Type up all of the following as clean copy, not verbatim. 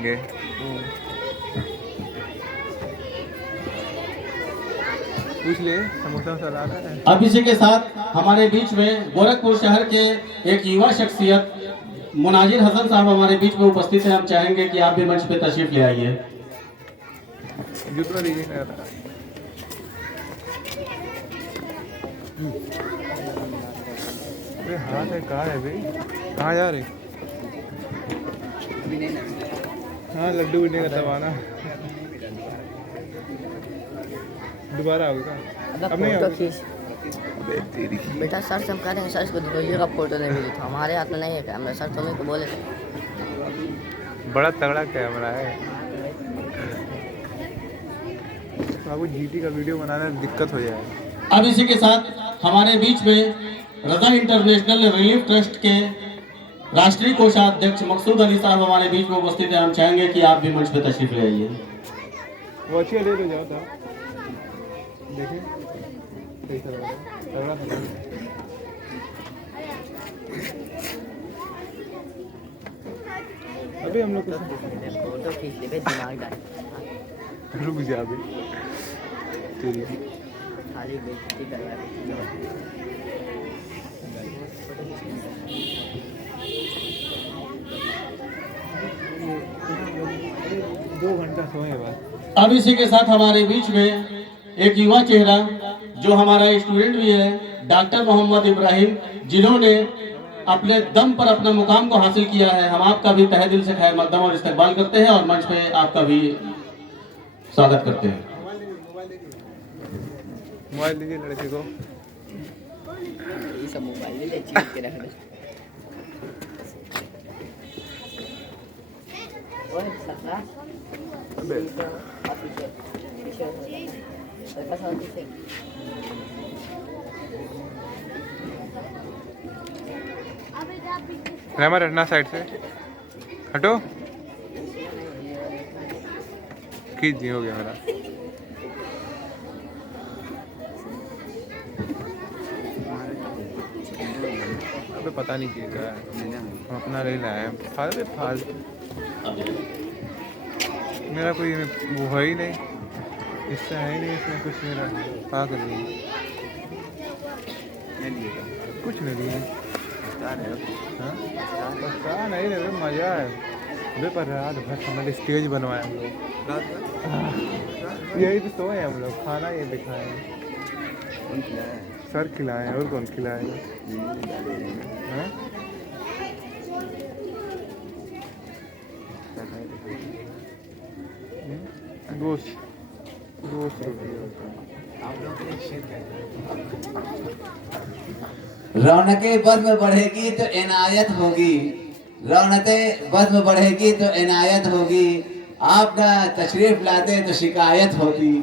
लेंगे। पूछ ले समोसा सलाद है। अब इसी के साथ हमारे बीच में गोरखपुर शहर के एक युवा शख्सियत मुनाजिर हसन साहब हमारे बीच में उपस्थित हैं। हम चाहेंगे कि आप भी मंच पे तशरीफ ले आइए। जूता दीजिए। अरे हाथ है, कहाँ है भाई, कहाँ जा रहे? हाँ लड्डू बिने का दबाना दोबारा होगा। अब नहीं होगा। बेटा सर से हम कह देंगे, सर इसको दीजिए का फोटो नहीं भेजी था, हमारे हाथ में नहीं है कैमरा, सर तुम्हें को बोले थे। बड़ा तगड़ा कैमरा है बाबू, जीटी का वीडियो बनाने में दिक्कत हो जाए। अब इसी के साथ हमारे बीच में रजा इंटरनेशनल रिलीफ ट्रस्ट के राष्ट्रीय कोषाध्यक्ष मकसूद अली साहब हमारे बीच में उपस्थित हैं। हम चाहेंगे कि आप भी मंच पे तशरीफ ले आइए। वो अच्छी ले लो, जाओ था देखिए सही तगड़ा था। अभी हम लोग फोटो खींच ले बे, दिमाग डाल। रुक जा अभी तेरी खाली बेइज्जती करवा रही। 2 घंटा सोए बाद। अब इसी के साथ हमारे बीच में एक युवा चेहरा जो हमारा स्टूडेंट भी है, डॉक्टर मोहम्मद इब्राहिम, जिन्होंने अपने दम पर अपना मुकाम को हासिल किया है। हम आपका भी तहे दिल से खैर मकदम और इस्तकबाल करते हैं और मंच पे आपका भी स्वागत करते हैं। मोबाइल दीजिए लड़के को। ये सब मोबाइल ले चीज के रख दे। ओए ससुरा अबे रहमान हटना साइड से, हटो। खींच दिया, हो गया मेरा। अबे पता नहीं क्या है, हम अपना ले लाए हैं। फाल मेरा कोई वो है ही नहीं, इससे है ही नहीं इसमें कुछ मेरा। हाँ कर लीजिए, कुछ नहीं लिए। हाँ पता नहीं रे, मज़ा है वे। पर रात भर हमारे स्टेज बनवाए हम लोग। यही तो सोए हम लोग, खाना ये दिखाए, सर खिलाए और कौन खिलाएगा? हाँ गोश्त रौनकें बज़्म बढ़ेगी तो इनायत होगी, रौनकें बज़्म बढ़ेगी तो इनायत होगी, आपका तशरीफ लाते तो शिकायत होगी।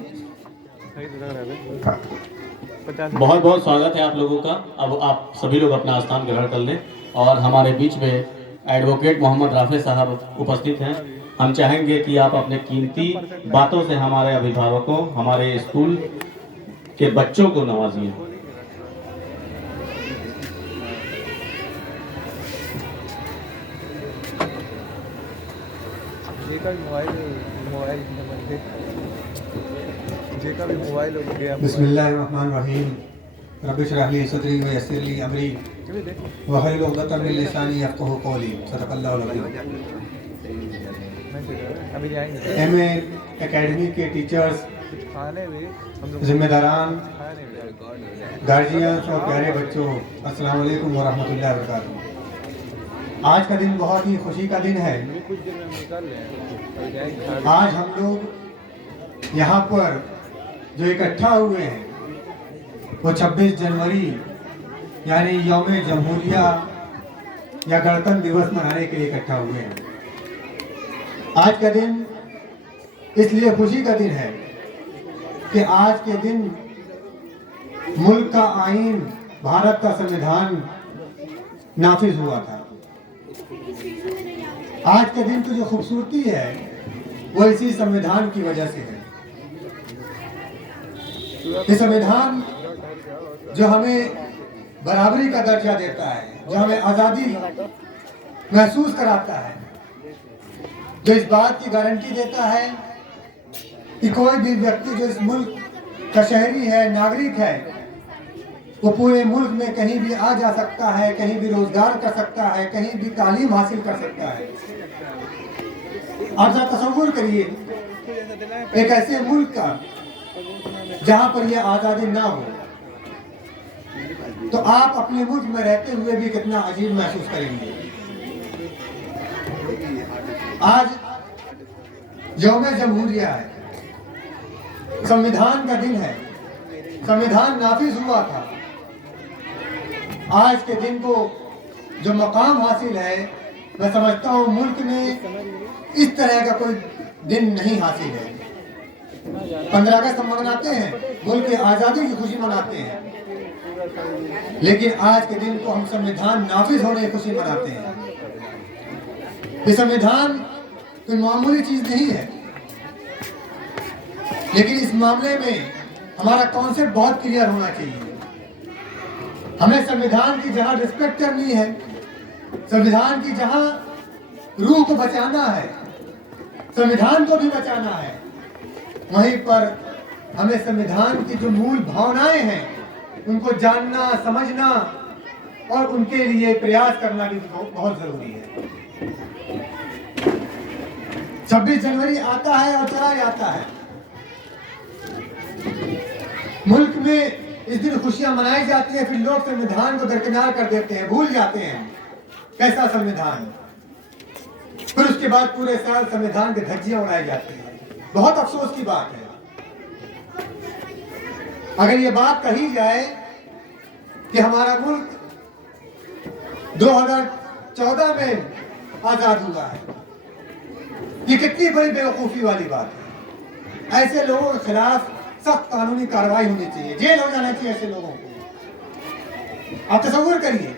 बहुत बहुत स्वागत है आप लोगों का। अब आप सभी लोग अपना स्थान ग्रहण कर लें और हमारे बीच में एडवोकेट मोहम्मद राफे साहब उपस्थित हैं। हम चाहेंगे कि आप अपने कीमती बातों से हमारे अभिभावकों, हमारे स्कूल के बच्चों को नवाजिए। मोबाइल हो गया। बिस्मिल्लाहिर्रहमानिर्रहीम, रब्बि इश्रह ली सदरी व यस्सिर ली अमरी वहलुल उक़दतम मिन लिसानी यफ़क़हू क़ौली। सदक़ल्लाहुल अज़ीम। अभी जाएंगे। एमए एकेडमी के टीचर्स, जिम्मेदारान, गार्जियंस और प्यारे बच्चों, अस्सलाम वालेकुम व रहमतुल्लाहि व बरकातहू। आज का दिन बहुत ही खुशी का दिन है। आज हम लोग यहाँ पर जो इकट्ठा हुए हैं वो 26 जनवरी यानी यौम जमहूरिया या गणतंत्र दिवस मनाने के लिए इकट्ठा हुए हैं। आज का दिन इसलिए खुशी का दिन है कि आज के दिन मुल्क का आईन, भारत का संविधान नाफिज हुआ था। आज के दिन की जो खूबसूरती है वो इसी संविधान की वजह से है। ये संविधान जो हमें बराबरी का दर्जा देता है, जो हमें आज़ादी महसूस कराता है, जो इस बात की गारंटी देता है कि कोई भी व्यक्ति जो इस मुल्क का शहरी है, नागरिक है, वो पूरे मुल्क में कहीं भी आ जा सकता है, कहीं भी रोजगार कर सकता है, कहीं भी तालीम हासिल कर सकता है। आप जरा तसव्वुर करिए एक ऐसे मुल्क का जहां पर यह आज़ादी ना हो, तो आप अपने मुल्क में रहते हुए भी कितना अजीब महसूस करेंगे। आज यौम जमहूरिया है, संविधान का दिन है, संविधान नाफिज हुआ था। आज के दिन को जो मकाम हासिल है, मैं समझता हूँ मुल्क में इस तरह का कोई दिन नहीं हासिल है। 15 अगस्त हम मनाते हैं, मुल्क की आज़ादी की खुशी मनाते हैं, लेकिन आज के दिन को हम संविधान नाफिज होने की खुशी मनाते हैं। ये संविधान कोई मामूली चीज नहीं है, लेकिन इस मामले में हमारा कॉन्सेप्ट बहुत क्लियर होना चाहिए। हमें संविधान की जहां रिस्पेक्ट करनी है, संविधान की जहां रूह को बचाना है, संविधान को भी बचाना है, वहीं पर हमें संविधान की जो मूल भावनाएं हैं उनको जानना, समझना और उनके लिए प्रयास करना भी बहुत जरूरी है। 26 जनवरी आता है और चला जाता है। मुल्क में इस दिन खुशियां मनाई जाती हैं, फिर लोग संविधान को दरकिनार कर देते हैं, भूल जाते हैं कैसा संविधान। फिर उसके बाद पूरे साल संविधान के धज्जियां उड़ाई जाती हैं। बहुत अफसोस की बात है। अगर ये बात कही जाए कि हमारा मुल्क 2014 में आजाद हुआ है, ये कितनी बड़ी बेवकूफी वाली बात है। ऐसे लोगों के खिलाफ सख्त कानूनी कार्रवाई होनी चाहिए, जेल हो जाना चाहिए ऐसे लोगों को। आप तसव्वुर करिए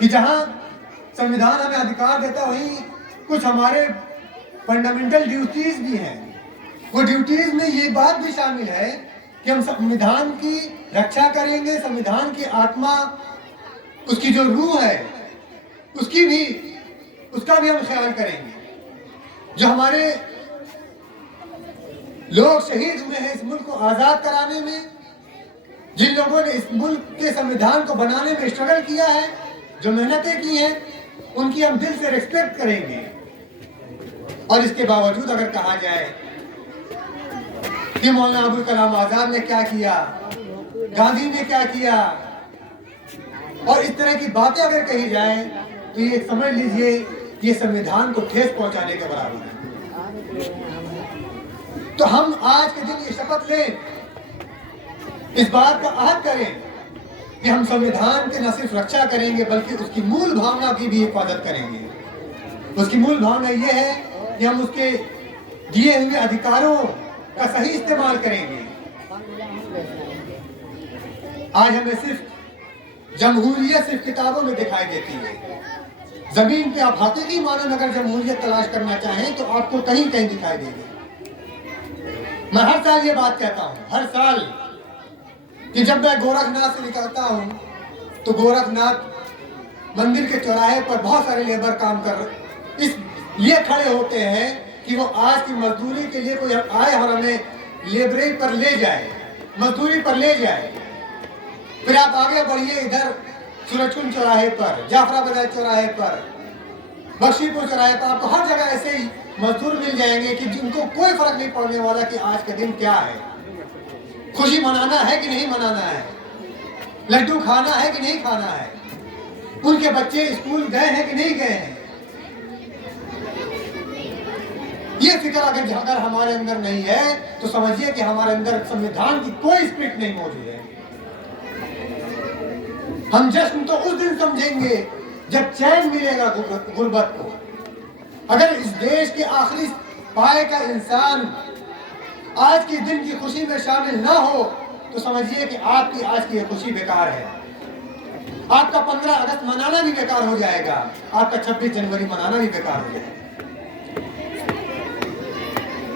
कि जहां संविधान हमें अधिकार देता, वहीं कुछ हमारे फंडामेंटल ड्यूटीज भी हैं। वो ड्यूटीज में ये बात भी शामिल है कि हम संविधान की रक्षा करेंगे, संविधान की आत्मा, उसकी जो रूह है उसका भी हम ख्याल करेंगे। जो हमारे लोग शहीद हुए हैं इस मुल्क को आजाद कराने में, जिन लोगों ने इस मुल्क के संविधान को बनाने में स्ट्रगल किया है, जो मेहनतें की हैं, उनकी हम दिल से रिस्पेक्ट करेंगे। और इसके बावजूद अगर कहा जाए कि मौलाना अबुल कलाम आजाद ने क्या किया, गांधी ने क्या किया, और इस तरह की बातें अगर कही जाए, तो ये समझ लीजिए ये संविधान को ठेस पहुंचाने के बराबर है। तो हम आज के दिन ये शपथ लें, इस बात का अहद करें कि हम संविधान की न सिर्फ रक्षा करेंगे बल्कि उसकी मूल भावना की भी हिफाजत करेंगे। उसकी मूल भावना ये है कि हम उसके दिए हुए अधिकारों का सही इस्तेमाल करेंगे। आज हमें सिर्फ जमहूरियत सिर्फ किताबों में दिखाई देती है। जमीन पे आप हकीकी मानन अगर जमहूरियत तलाश करना चाहें तो आपको कहीं कहीं दिखाई देगी। मैं हर साल ये बात कहता हूँ, हर साल, कि जब मैं गोरखनाथ से निकलता हूँ तो गोरखनाथ मंदिर के चौराहे पर बहुत सारे लेबर काम कर इसलिए खड़े होते हैं कि वो आज की मजदूरी के लिए कोई आए और हमें लेबरी पर ले जाए, मजदूरी पर ले जाए। फिर आप आगे बढ़िए इधर सूरजकुंड चौराहे पर, जाफराबाद चौराहे पर, बख्शीपुर चौराहे पर, आपको हर जगह ऐसे ही मजदूर मिल जाएंगे कि जिनको कोई फर्क नहीं पड़ने वाला कि आज का दिन क्या है, खुशी मनाना है कि नहीं मनाना है, लड्डू खाना है कि नहीं खाना है, उनके बच्चे स्कूल गए हैं कि नहीं गए हैं। ये फिक्र अगर हमारे अंदर नहीं है तो समझिए कि हमारे अंदर संविधान की कोई स्पिरिट नहीं मौजूद है। हम जश्न तो उस दिन समझेंगे जब चैन मिलेगा गुर्बत को। अगर इस देश के आखिरी पाए का इंसान आज के दिन की खुशी में शामिल ना हो तो समझिए कि आपकी आज की खुशी बेकार है। आपका 15 अगस्त मनाना भी बेकार हो जाएगा, आपका 26 जनवरी मनाना भी बेकार हो जाएगा।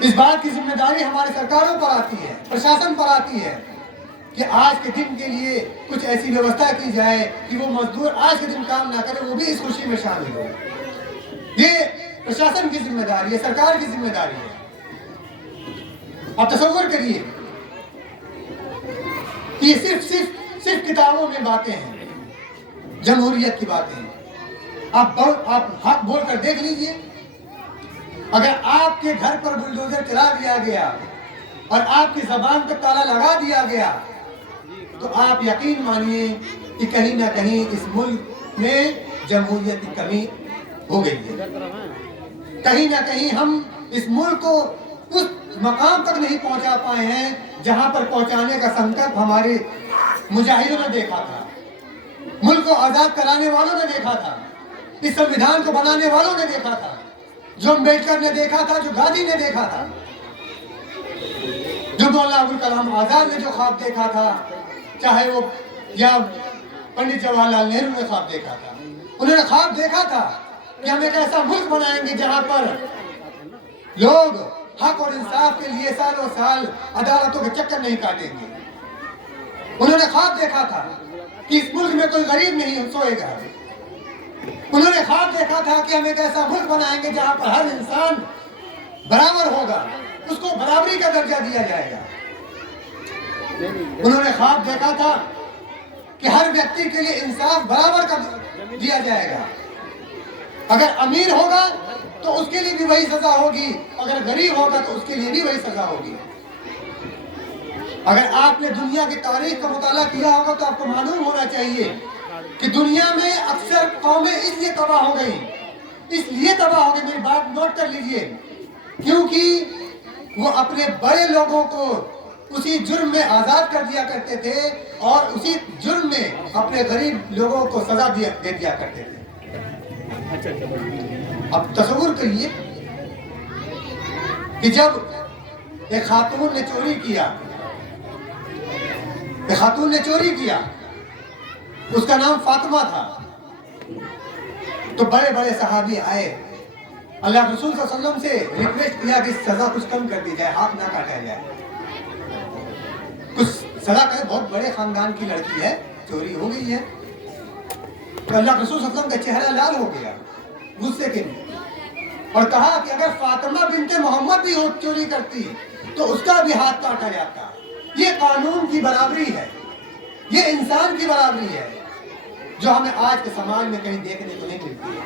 इस बात की जिम्मेदारी हमारी सरकारों पर आती है, प्रशासन पर आती है कि आज के दिन के लिए कुछ ऐसी व्यवस्था की जाए कि वो मजदूर आज के दिन काम ना करे, वो भी इस खुशी में शामिल हो। ये प्रशासन की जिम्मेदारी है, सरकार की जिम्मेदारी है। आप तसव्वुर करिए कि ये सिर्फ किताबों में बातें हैं, जमहूरियत की बातें हैं। आप हाथ बोल कर देख लीजिए, अगर आपके घर पर बुलडोजर चला दिया गया और आपकी जबान पर ताला लगा दिया गया तो आप यकीन मानिए कि कहीं ना कहीं इस मुल्क में जमहूरियत की कमी हो गई है। कहीं ना कहीं हम इस मुल्क को उस मकाम तक नहीं पहुंचा पाए हैं जहां पर पहुंचाने का संकल्प हमारे मुजाहिदों ने देखा था, मुल्क को आजाद कराने वालों ने देखा था, इस संविधान को बनाने वालों ने देखा था, जो अम्बेडकर ने देखा था, जो गांधी ने देखा था, जो मौलाना अबुल कलाम आजाद ने जो ख्वाब देखा था, चाहे वो या पंडित जवाहरलाल नेहरू ने ख्वाब देखा था। उन्होंने ख्वाब देखा था कि हम एक ऐसा मुल्क बनाएंगे जहां पर लोग हक और इंसाफ के लिए सालों साल अदालतों के चक्कर नहीं काटेंगे। उन्होंने ख्वाब देखा था कि इस मुल्क में कोई गरीब नहीं सोएगा। उन्होंने ख्वाब देखा था कि हम एक ऐसा मुल्क बनाएंगे जहां पर हर इंसान बराबर होगा, उसको बराबरी का दर्जा दिया जाएगा। उन्होंने ख्वाब देखा था कि हर व्यक्ति के लिए इंसाफ बराबर का दिया जाएगा। अगर अमीर होगा तो उसके लिए भी वही सजा होगी, अगर गरीब होगा तो उसके लिए भी वही सजा होगी। अगर आपने दुनिया की तारीख का मुताला किया होगा तो आपको मालूम होना चाहिए कि दुनिया में अक्सर कौमें इसलिए तबाह हो गई, इसलिए तबाह हो गई, मेरी बात नोट कर लीजिए, क्योंकि वो अपने बड़े लोगों को उसी जुर्म में आजाद कर दिया करते थे और उसी जुर्म में अपने गरीब लोगों को सजा दे दिया करते थे। अब तसव्वुर करिए कि जब एक खातून ने चोरी किया, उसका नाम फातिमा था, तो बड़े बड़े सहाबी आए, अल्लाह रसूल सल्लल्लाहु अलैहि वसल्लम से रिक्वेस्ट किया कि सजा कुछ कम कर दी जाए, हाथ ना काटा जाए, कुछ सजा करे, बहुत बड़े खानदान की लड़की है, चोरी हो गई है। तो अल्लाह रसूल सल्लल्लाहु अलैहि वसल्लम का चेहरा लाल हो गया गुस्से के लिए और कहा कि अगर फातिमा बिनते मोहम्मद भी हो चोरी करती तो उसका भी हाथ काटा जाता। ये कानून की बराबरी है, ये इंसान की बराबरी है, जो हमें आज के समाज में कहीं देखने को नहीं मिलती है।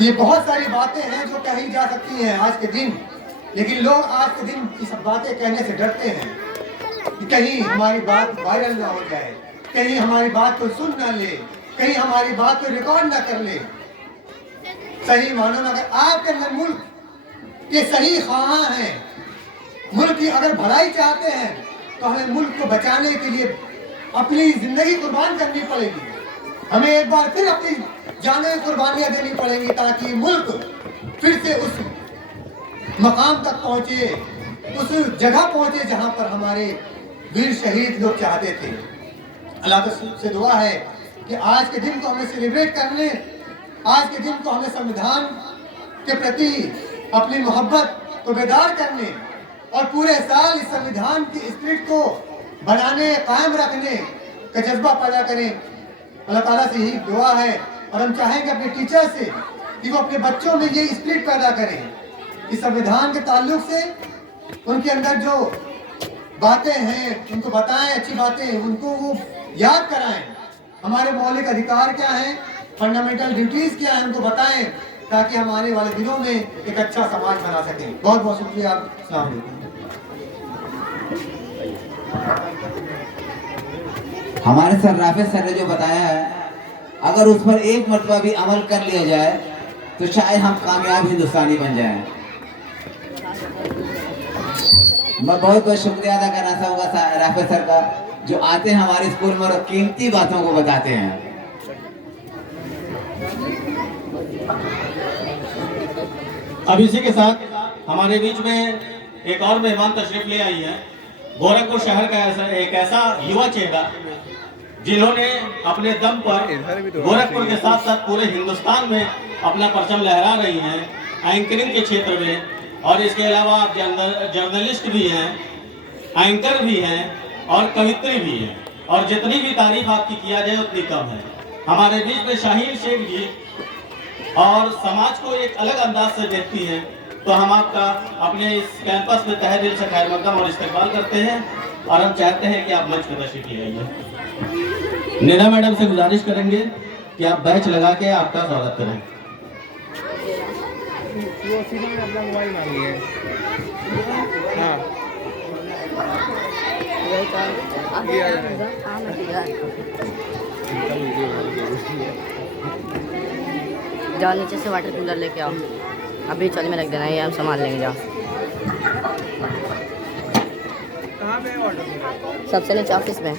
ये बहुत सारी बातें हैं जो कही जा सकती हैं आज के दिन, लेकिन लोग आज के दिन की सब बातें कहने से डरते हैं कि कहीं हमारी बात वायरल ना हो जाए, कहीं हमारी बात को सुन ना ले, कहीं हमारी बात को रिकॉर्ड ना कर ले। सही मानो में अगर आपके अंदर मुल्क के सही ख्वाह हैं, मुल्क की अगर भलाई चाहते हैं, तो हमें मुल्क को बचाने के लिए अपनी जिंदगी कुर्बान करनी पड़ेगी। हमें एक बार फिर अपनी जानें कुर्बानियां देनी पड़ेंगी ताकि मुल्क फिर से उस मकाम तक पहुंचे, उस जगह पहुंचे जहां पर हमारे वीर शहीद लोग चाहते थे। अल्लाह से दुआ है कि आज के दिन को हमें सेलिब्रेट करने, आज के दिन को हमें संविधान के प्रति अपनी मोहब्बत को बेदार करने और पूरे साल इस संविधान की स्पिरिट को बनाने, कायम रखने का जज्बा पैदा करें। अल्लाह ताला से यही दुआ है और हम चाहेंगे अपने टीचर से कि वो अपने बच्चों में ये स्पिरिट पैदा करें कि संविधान के ताल्लुक से उनके अंदर जो बातें हैं उनको बताएं, अच्छी बातें उनको वो याद कराएं, हमारे मौलिक अधिकार क्या हैं, फंडामेंटल ड्यूटीज क्या हैं, उनको बताएं ताकि हम आने वाले दिनों में एक अच्छा समाज बना सकें। बहुत बहुत शुक्रिया। अस्सलाम वालेकुम। हमारे सर राफेज सर ने जो बताया है, अगर उस पर एक मरतबा भी अमल कर लिया जाए तो शायद हम कामयाब हिंदुस्तानी बन जाएं। मैं बहुत बहुत शुक्रिया अदा करना चाहूँगा राफेज सर का, जो आते हैं हमारे स्कूल में और कीमती बातों को बताते हैं। अब इसी के साथ हमारे बीच में एक और मेहमान तशरीफ ले आई है, गोरखपुर शहर का एक ऐसा युवा चेहरा जिन्होंने अपने दम पर गोरखपुर के साथ साथ पूरे हिंदुस्तान में अपना परचम लहरा रही हैं एंकरिंग के क्षेत्र में, और इसके अलावा आप जर्नलिस्ट भी हैं, एंकर भी हैं और कवित्री भी हैं, और जितनी भी तारीफ आपकी किया जाए उतनी कम है। हमारे बीच में शाहीन शेख जी और समाज को एक अलग अंदाज से देखती हैं, तो हम आपका अपने इस कैंपस में तहे दिल से खैर मकदम और इस्तकबाल करते हैं और हम चाहते हैं कि आप मंच पर तशरीफ ले आइए। नीना मैडम से गुजारिश करेंगे कि आप बैच लगा के आपका स्वागत करें। वो सीधे मैंने अपना मोबाइल मांगी है। हाँ जाओ नीचे से वाटर कूलर लेके आओ, अभी चल में रख देना, ये हम संभाल लेंगे। जाओ कहाँ पे है ऑर्डर? सबसे नीचे ऑफिस में।